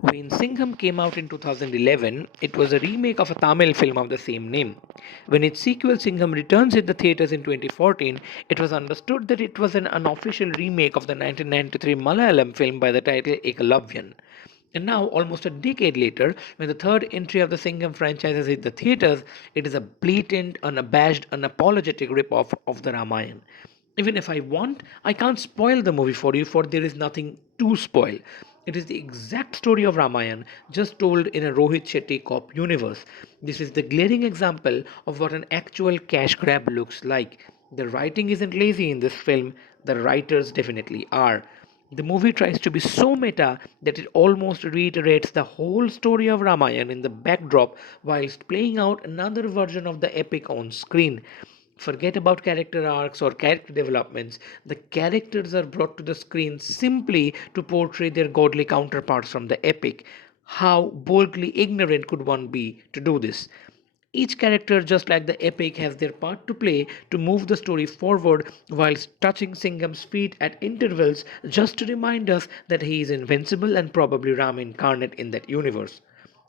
When Singham came out in 2011, it was a remake of a Tamil film of the same name. When its sequel Singham returns in the theatres in 2014, it was understood that it was an unofficial remake of the 1993 Malayalam film by the title Ekalavyan. And now, almost a decade later, when the third entry of the Singham franchise has hit the theatres, it is a blatant, unabashed, unapologetic rip-off of the Ramayana. Even if I want, I can't spoil the movie for you, for there is nothing to spoil. It is the exact story of Ramayana, just told in a Rohit Shetty Cop Universe. This is the glaring example of what an actual cash grab looks like. The writing isn't lazy in this film, the writers definitely are. The movie tries to be so meta that it almost reiterates the whole story of Ramayana in the backdrop whilst playing out another version of the epic on screen. Forget about character arcs or character developments. The characters are brought to the screen simply to portray their godly counterparts from the epic. How boldly ignorant could one be to do this? Each character, just like the epic, has their part to play to move the story forward whilst touching Singham's feet at intervals just to remind us that he is invincible and probably Ram incarnate in that universe.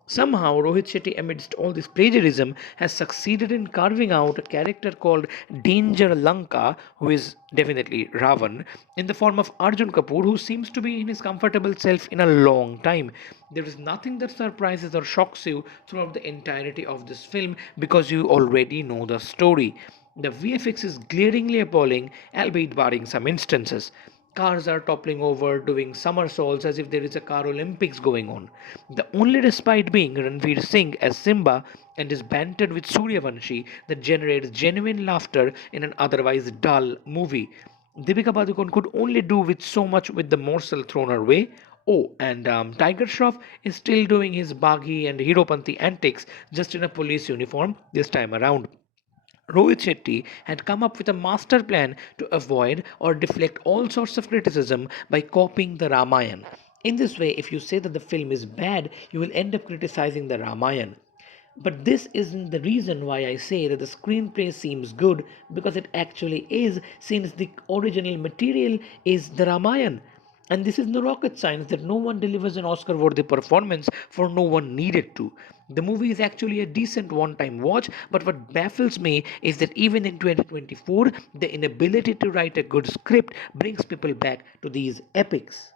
Somehow, Rohit Shetty, amidst all this plagiarism, has succeeded in carving out a character called Danger Lanka, who is definitely Ravan, in the form of Arjun Kapoor, who seems to be in his comfortable self in a long time. There is nothing that surprises or shocks you throughout the entirety of this film because you already know the story. The VFX is glaringly appalling, albeit barring some instances. Cars are toppling over, doing somersaults as if there is a car Olympics going on. The only respite being Ranveer Singh as Simba and his banter with Suryavanshi that generates genuine laughter in an otherwise dull movie. Deepika Padukone could only do with so much with the morsel thrown her way. Oh, and Tiger Shroff is still doing his Baghi and Heropanti antics just in a police uniform this time around. Rohit Shetty had come up with a master plan to avoid or deflect all sorts of criticism by copying the Ramayana. In this way, if you say that the film is bad, you will end up criticizing the Ramayana. But this isn't the reason why I say that the screenplay seems good, because it actually is, since the original material is the Ramayana. And this is no rocket science that no one delivers an Oscar worthy performance, for no one needed to. The movie is actually a decent one time watch, but what baffles me is that even in 2024, the inability to write a good script brings people back to these epics.